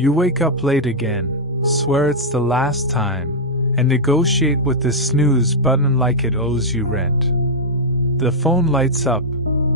You wake up late again, swear it's the last time, and negotiate with the snooze button like it owes you rent. The phone lights up.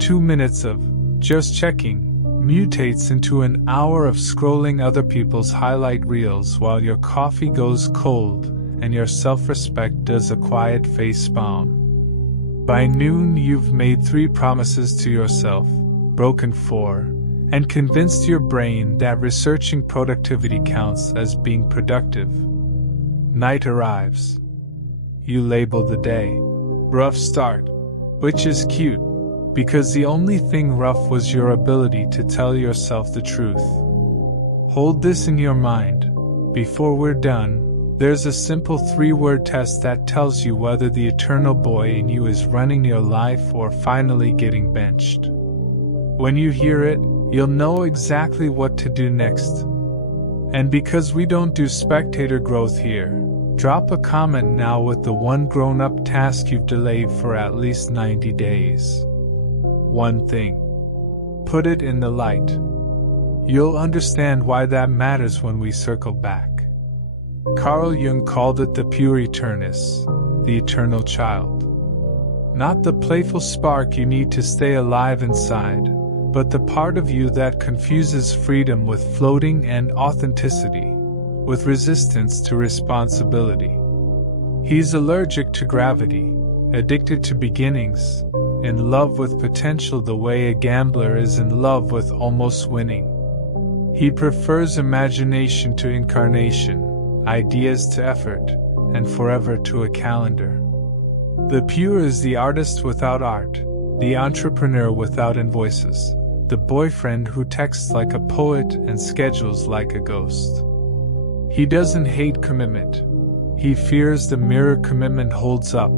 2 minutes of just checking mutates into an hour of scrolling other people's highlight reels while your coffee goes cold and your self-respect does a quiet facepalm. By noon, you've made 3 promises to yourself, broken 4, and convinced your brain that researching productivity counts as being productive. Night arrives. You label the day. Rough start, which is cute, because the only thing rough was your ability to tell yourself the truth. Hold this in your mind. Before we're done, there's a simple 3-word test that tells you whether the eternal boy in you is running your life or finally getting benched. When you hear it, you'll know exactly what to do next. And because we don't do spectator growth here, drop a comment now with the one grown-up task you've delayed for at least 90 days. One thing. Put it in the light. You'll understand why that matters when we circle back. Carl Jung called it the Puer Aeternus, the eternal child. Not the playful spark you need to stay alive inside, but the part of you that confuses freedom with floating and authenticity, with resistance to responsibility. He's allergic to gravity, addicted to beginnings, in love with potential the way a gambler is in love with almost winning. He prefers imagination to incarnation, ideas to effort, and forever to a calendar. The Puer is the artist without art, the entrepreneur without invoices, the boyfriend who texts like a poet and schedules like a ghost. He doesn't hate commitment. He fears the mirror commitment holds up,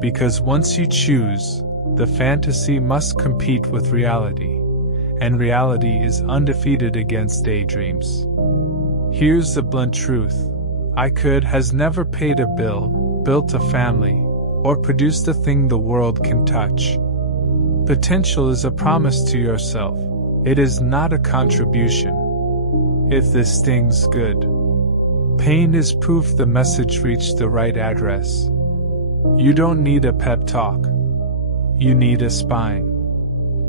because once you choose, the fantasy must compete with reality, and reality is undefeated against daydreams. Here's the blunt truth. Has never paid a bill, built a family, or produced a thing the world can touch. Potential is a promise to yourself. It is not a contribution. If this stings, good. Pain is proof the message reached the right address. You don't need a pep talk. You need a spine.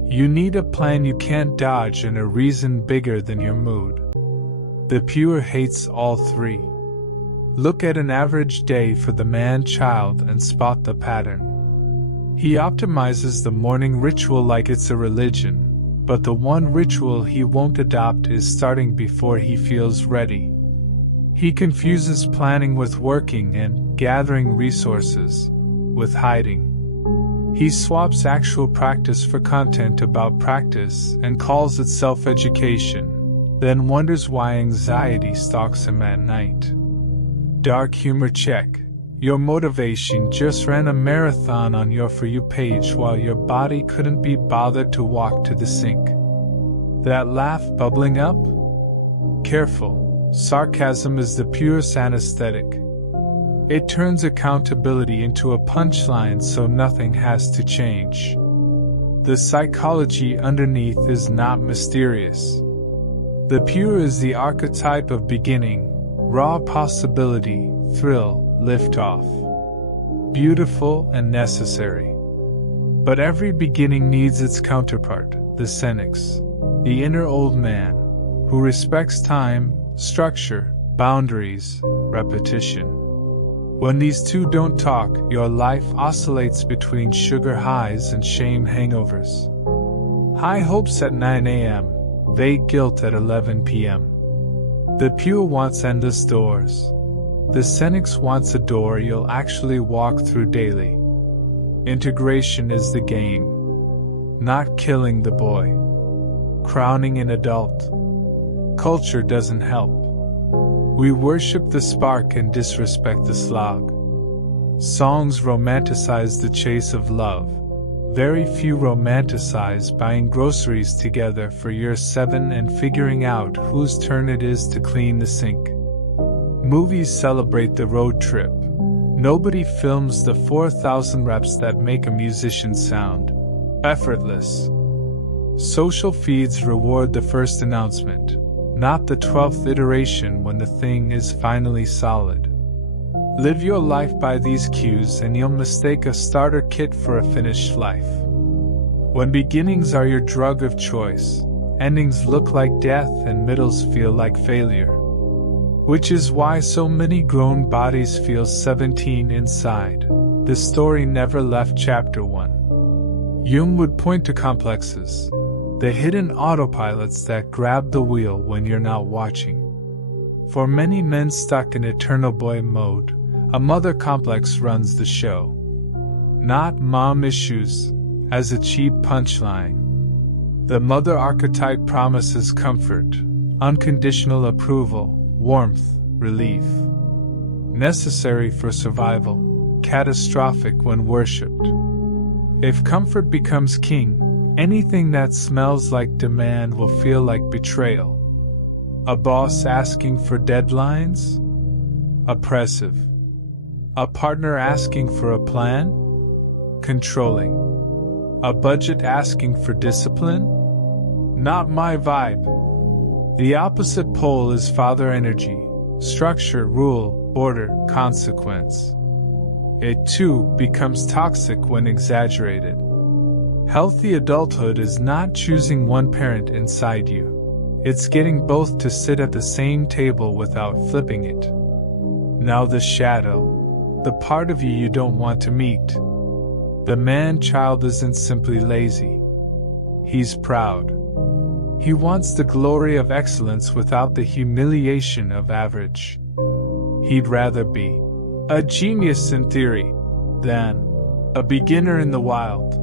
You need a plan you can't dodge and a reason bigger than your mood. The Puer hates all 3. Look at an average day for the man-child and spot the pattern. He optimizes the morning ritual like it's a religion, but the one ritual he won't adopt is starting before he feels ready. He confuses planning with working and gathering resources with hiding. He swaps actual practice for content about practice and calls it self-education, then wonders why anxiety stalks him at night. Dark humor check. Your motivation just ran a marathon on your For You page while your body couldn't be bothered to walk to the sink. That laugh bubbling up? Careful, sarcasm is the purest anesthetic. It turns accountability into a punchline so nothing has to change. The psychology underneath is not mysterious. The Puer is the archetype of beginning, raw possibility, thrill, liftoff. Beautiful and necessary. But every beginning needs its counterpart, the Senex, the inner old man, who respects time, structure, boundaries, repetition. When these two don't talk, your life oscillates between sugar highs and shame hangovers. High hopes at 9 a.m., vague guilt at 11 p.m. The Puer wants endless doors. The Senex wants a door you'll actually walk through daily. Integration is the game. Not killing the boy. Crowning an adult. Culture doesn't help. We worship the spark and disrespect the slog. Songs romanticize the chase of love. Very few romanticize buying groceries together for year 7 and figuring out whose turn it is to clean the sink. Movies celebrate the road trip. Nobody films the 4,000 reps that make a musician sound effortless. Social feeds reward the first announcement, not the 12th iteration when the thing is finally solid. Live your life by these cues and you'll mistake a starter kit for a finished life. When beginnings are your drug of choice, endings look like death and middles feel like failure. Which is why so many grown bodies feel 17 inside. The story never left chapter 1. Jung would point to complexes, the hidden autopilots that grab the wheel when you're not watching. For many men stuck in eternal boy mode, a mother complex runs the show. Not mom issues, as a cheap punchline. The mother archetype promises comfort, unconditional approval, warmth, relief. Necessary for survival, catastrophic when worshipped. If comfort becomes king, anything that smells like demand will feel like betrayal. A boss asking for deadlines? Oppressive. A partner asking for a plan? Controlling. A budget asking for discipline? Not my vibe. The opposite pole is father energy, structure, rule, order, consequence. It too becomes toxic when exaggerated. Healthy adulthood is not choosing one parent inside you. It's getting both to sit at the same table without flipping it. Now the shadow, the part of you don't want to meet. The man-child isn't simply lazy. He's proud. He wants the glory of excellence without the humiliation of average. He'd rather be a genius in theory than a beginner in the wild.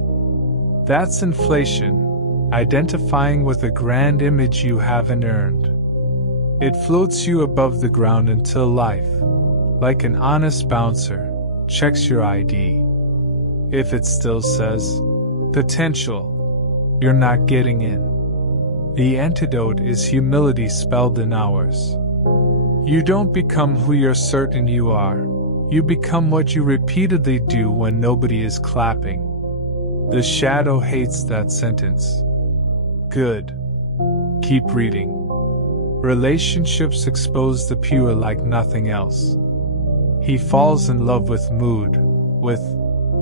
That's inflation, identifying with a grand image you haven't earned. It floats you above the ground until life, like an honest bouncer, checks your ID. If it still says potential, you're not getting in. The antidote is humility spelled in hours. You don't become who you're certain you are. You become what you repeatedly do when nobody is clapping. The shadow hates that sentence. Good. Keep reading. Relationships expose the pure like nothing else. He falls in love with mood, with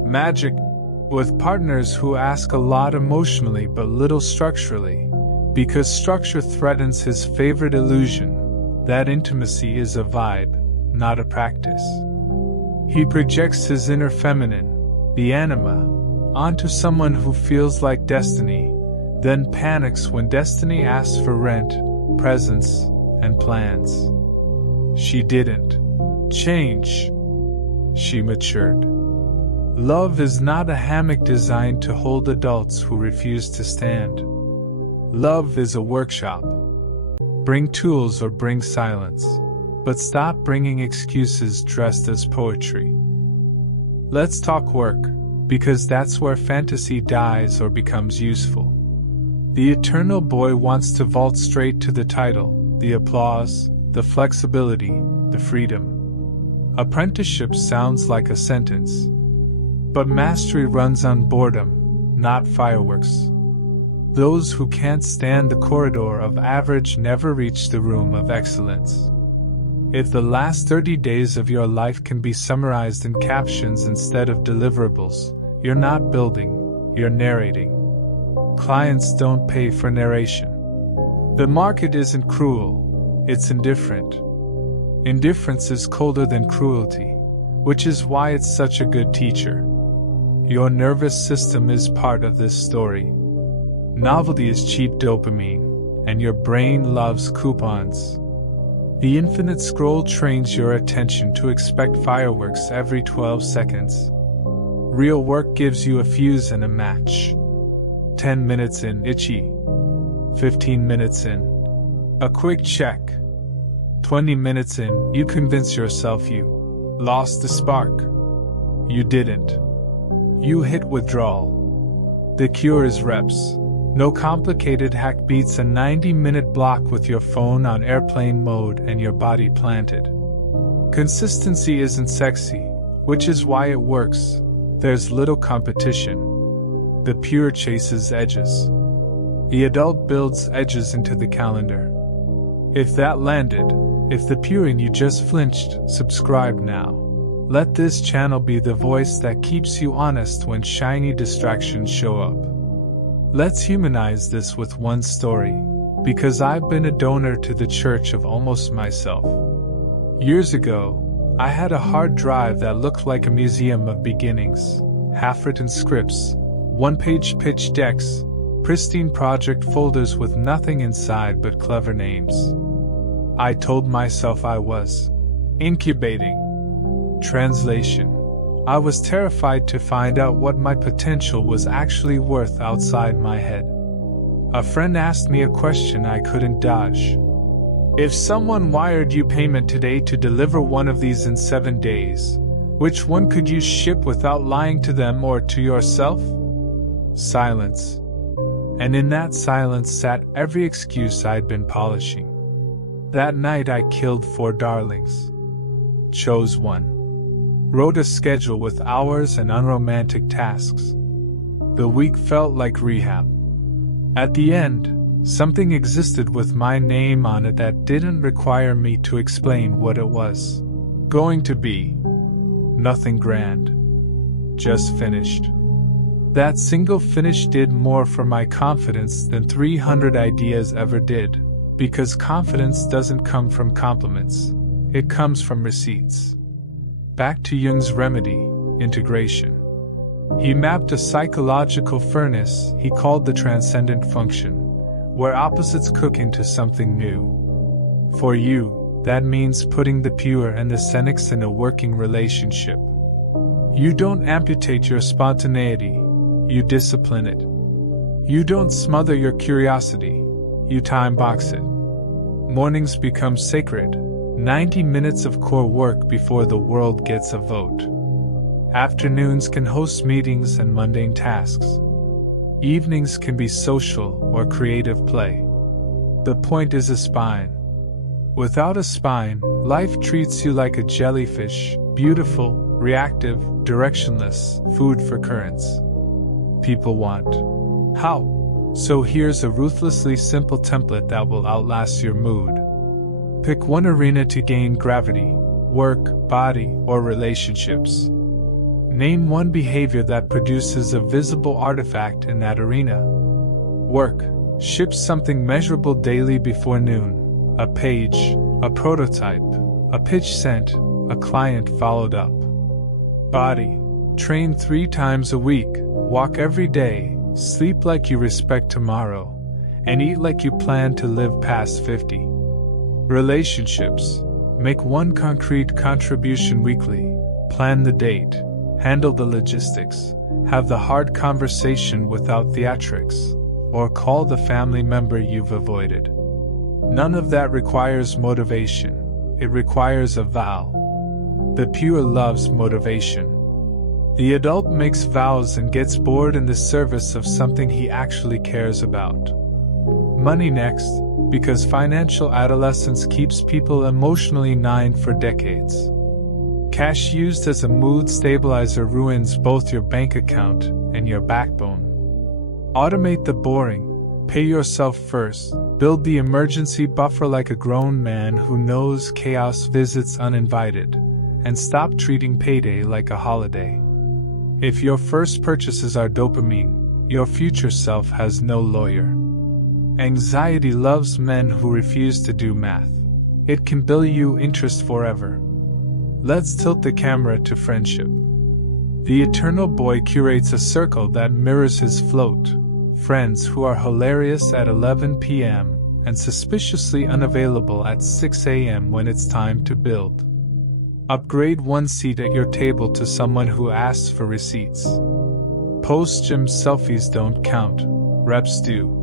magic, with partners who ask a lot emotionally but little structurally. Because structure threatens his favorite illusion, that intimacy is a vibe, not a practice. He projects his inner feminine, the anima, onto someone who feels like destiny, then panics when destiny asks for rent, presents, and plans. She didn't change. She matured. Love is not a hammock designed to hold adults who refuse to stand. Love is a workshop. Bring tools or bring silence, but stop bringing excuses dressed as poetry. Let's talk work, because that's where fantasy dies or becomes useful. The eternal boy wants to vault straight to the title, the applause, the flexibility, the freedom. Apprenticeship sounds like a sentence. But mastery runs on boredom, not fireworks. Those who can't stand the corridor of average never reach the room of excellence. If the last 30 days of your life can be summarized in captions instead of deliverables, you're not building, you're narrating. Clients don't pay for narration. The market isn't cruel, it's indifferent. Indifference is colder than cruelty, which is why it's such a good teacher. Your nervous system is part of this story. Novelty is cheap dopamine, and your brain loves coupons. The infinite scroll trains your attention to expect fireworks every 12 seconds. Real work gives you a fuse and a match. 10 minutes in, itchy. 15 minutes in, a quick check. 20 minutes in, you convince yourself you lost the spark. You didn't. You hit withdrawal. The cure is reps. No complicated hack beats a 90-minute block with your phone on airplane mode and your body planted. Consistency isn't sexy, which is why it works. There's little competition. The pure chases edges. The adult builds edges into the calendar. If that landed, if the Puer in you just flinched, subscribe now. Let this channel be the voice that keeps you honest when shiny distractions show up. Let's humanize this with one story, because I've been a donor to the church of almost myself. Years ago, I had a hard drive that looked like a museum of beginnings, half-written scripts, one-page pitch decks, pristine project folders with nothing inside but clever names. I told myself I was incubating. Translation: I was terrified to find out what my potential was actually worth outside my head. A friend asked me a question I couldn't dodge. If someone wired you payment today to deliver one of these in 7 days, which one could you ship without lying to them or to yourself? Silence. And in that silence sat every excuse I'd been polishing. That night I killed 4 darlings. Chose one. Wrote a schedule with hours and unromantic tasks. The week felt like rehab. At the end, something existed with my name on it that didn't require me to explain what it was going to be. Nothing grand. Just finished. That single finish did more for my confidence than 300 ideas ever did, because confidence doesn't come from compliments, it comes from receipts. Back to Jung's remedy, integration. He mapped a psychological furnace he called the transcendent function, where opposites cook into something new. For you, that means putting the Puer and the Senex in a working relationship. You don't amputate your spontaneity, you discipline it. You don't smother your curiosity, you time box it. Mornings become sacred, 90 minutes of core work before the world gets a vote. Afternoons can host meetings and mundane tasks. Evenings can be social or creative play. The point is a spine. Without a spine, life treats you like a jellyfish, beautiful, reactive, directionless, food for currents. People want. How? So here's a ruthlessly simple template that will outlast your mood. Pick one arena to gain gravity: work, body, or relationships. Name one behavior that produces a visible artifact in that arena. Work. Ship something measurable daily before noon. A page, a prototype, a pitch sent, a client followed up. Body. Train 3 times a week, walk every day, sleep like you respect tomorrow, and eat like you plan to live past 50. Relationships. Make one concrete contribution weekly, plan the date, handle the logistics, have the hard conversation without theatrics, or call the family member you've avoided. None of that requires motivation, it requires a vow. The Puer loves motivation. The adult makes vows and gets bored in the service of something he actually cares about. Money next, because financial adolescence keeps people emotionally nine for decades. Cash used as a mood stabilizer ruins both your bank account and your backbone. Automate the boring, pay yourself first, build the emergency buffer like a grown man who knows chaos visits uninvited, and stop treating payday like a holiday. If your first purchases are dopamine, your future self has no lawyer. Anxiety loves men who refuse to do math. It can bill you interest forever. Let's tilt the camera to friendship. The eternal boy curates a circle that mirrors his float, friends who are hilarious at 11 p.m. and suspiciously unavailable at 6 a.m. when it's time to build. Upgrade one seat at your table to someone who asks for receipts. Post-gym selfies don't count, reps do.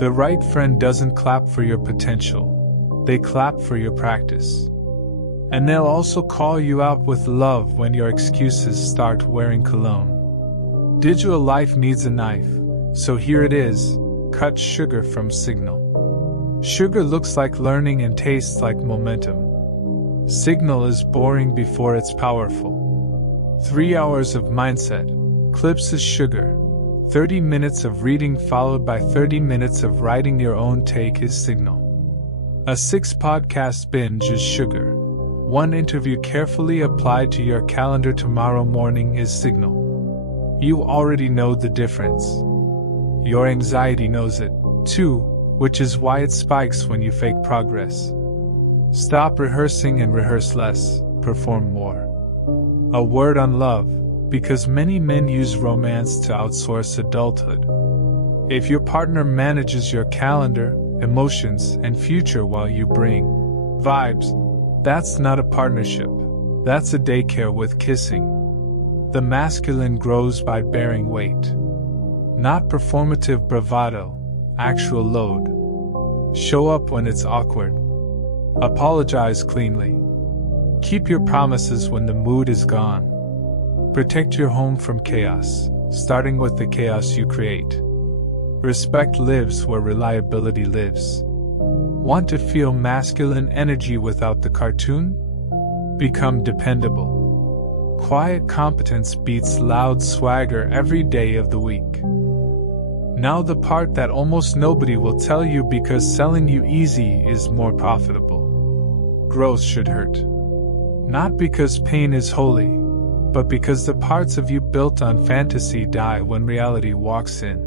The right friend doesn't clap for your potential, they clap for your practice. And they'll also call you out with love when your excuses start wearing cologne. Digital life needs a knife, so here it is: cut sugar from Signal. Sugar looks like learning and tastes like momentum. Signal is boring before it's powerful. 3 hours of mindset, clips is sugar. 30 minutes of reading followed by 30 minutes of writing your own take is Signal. A 6-podcast binge is sugar. One interview carefully applied to your calendar tomorrow morning is signal. You already know the difference. Your anxiety knows it, too, which is why it spikes when you fake progress. Stop rehearsing and rehearse less, perform more. A word on love, because many men use romance to outsource adulthood. If your partner manages your calendar, emotions, and future while you bring vibes, that's not a partnership. That's a daycare with kissing. The masculine grows by bearing weight. Not performative bravado, actual load. Show up when it's awkward. Apologize cleanly. Keep your promises when the mood is gone. Protect your home from chaos, starting with the chaos you create. Respect lives where reliability lives. Want to feel masculine energy without the cartoon? Become dependable. Quiet competence beats loud swagger every day of the week. Now the part that almost nobody will tell you because selling you easy is more profitable. Growth should hurt. Not because pain is holy, but because the parts of you built on fantasy die when reality walks in.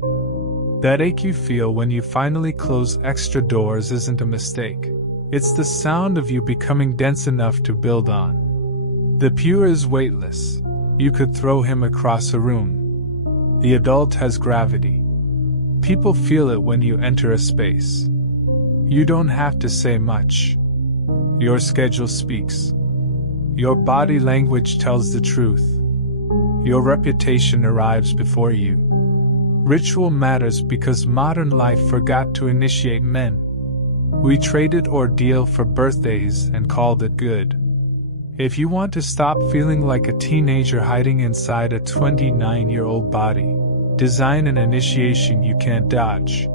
That ache you feel when you finally close extra doors isn't a mistake. It's the sound of you becoming dense enough to build on. The Puer is weightless. You could throw him across a room. The adult has gravity. People feel it when you enter a space. You don't have to say much. Your schedule speaks. Your body language tells the truth. Your reputation arrives before you. Ritual matters because modern life forgot to initiate men. We traded ordeal for birthdays and called it good. If you want to stop feeling like a teenager hiding inside a 29-year-old body, design an initiation you can't dodge.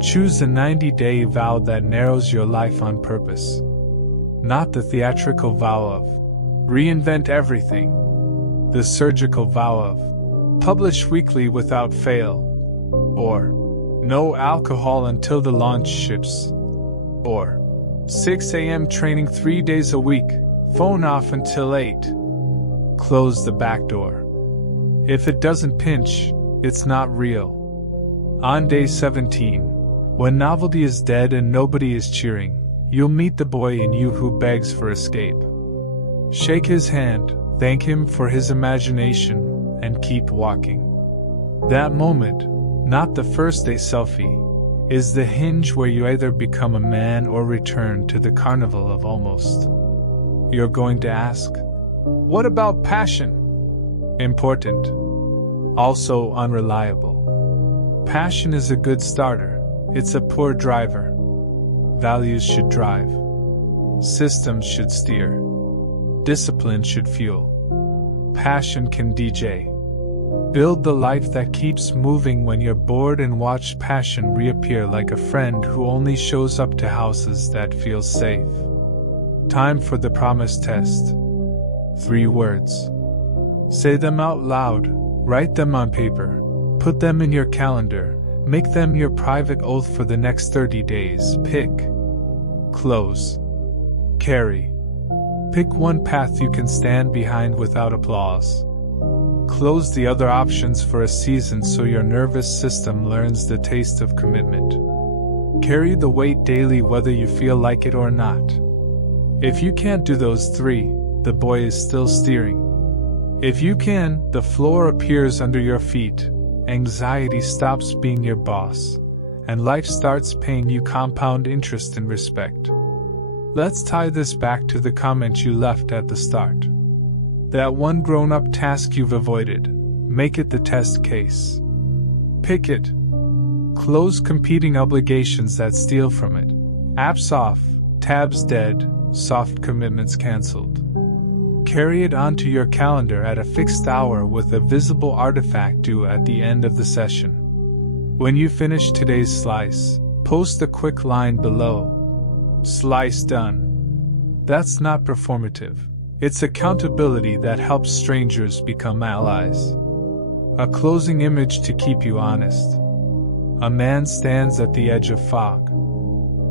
Choose a 90-day vow that narrows your life on purpose. Not the theatrical vow of reinvent everything. The surgical vow of publish weekly without fail, or no alcohol until the launch ships, or 6 a.m. training 3 days a week, phone off until 8. Close the back door. If it doesn't pinch, it's not real. On day 17, when novelty is dead and nobody is cheering, you'll meet the boy in you who begs for escape. Shake his hand, thank him for his imagination, and keep walking. That moment, not the first day selfie, is the hinge where you either become a man or return to the carnival of almost. You're going to ask, what about passion? Important. Also unreliable. Passion is a good starter. It's a poor driver. Values should drive. Systems should steer. Discipline should fuel. Passion can DJ. Build the life that keeps moving when you're bored and watch passion reappear like a friend who only shows up to houses that feel safe. Time for the promise test. 3 words. Say them out loud, write them on paper, put them in your calendar, make them your private oath for the next 30 days. Pick. Close. Carry. Pick one path you can stand behind without applause. Close the other options for a season so your nervous system learns the taste of commitment. Carry the weight daily whether you feel like it or not. If you can't do those 3, the boy is still steering. If you can, the floor appears under your feet, anxiety stops being your boss, and life starts paying you compound interest and respect. Let's tie this back to the comment you left at the start. That one grown-up task you've avoided, make it the test case. Pick it. Close competing obligations that steal from it. Apps off, tabs dead, soft commitments cancelled. Carry it onto your calendar at a fixed hour with a visible artifact due at the end of the session. When you finish today's slice, post a quick line below. Slice done. That's not performative. It's accountability that helps strangers become allies. A closing image to keep you honest. A man stands at the edge of fog.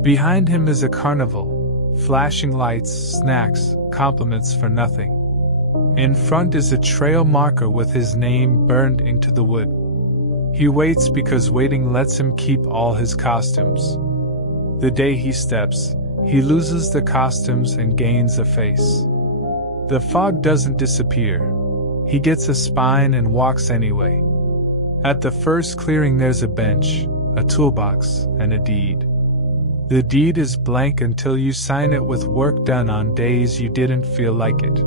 Behind him is a carnival, flashing lights, snacks, compliments for nothing. In front is a trail marker with his name burned into the wood. He waits because waiting lets him keep all his costumes. The day he steps, he loses the costumes and gains a face. The fog doesn't disappear. He gets a spine and walks anyway. At the first clearing there's a bench, a toolbox, and a deed. The deed is blank until you sign it with work done on days you didn't feel like it.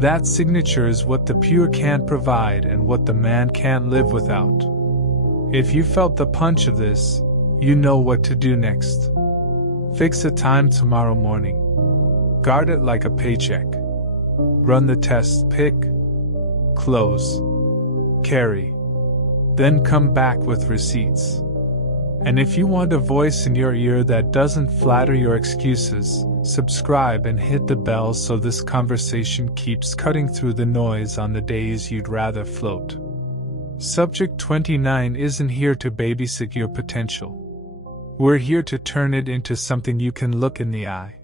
That signature is what the Puer can't provide and what the man can't live without. If you felt the punch of this, you know what to do next. Fix a time tomorrow morning. Guard it like a paycheck. Run the test, pick, close, carry. Then come back with receipts. And if you want a voice in your ear that doesn't flatter your excuses, subscribe and hit the bell so this conversation keeps cutting through the noise on the days you'd rather float. Subject 29 isn't here to babysit your potential. We're here to turn it into something you can look in the eye.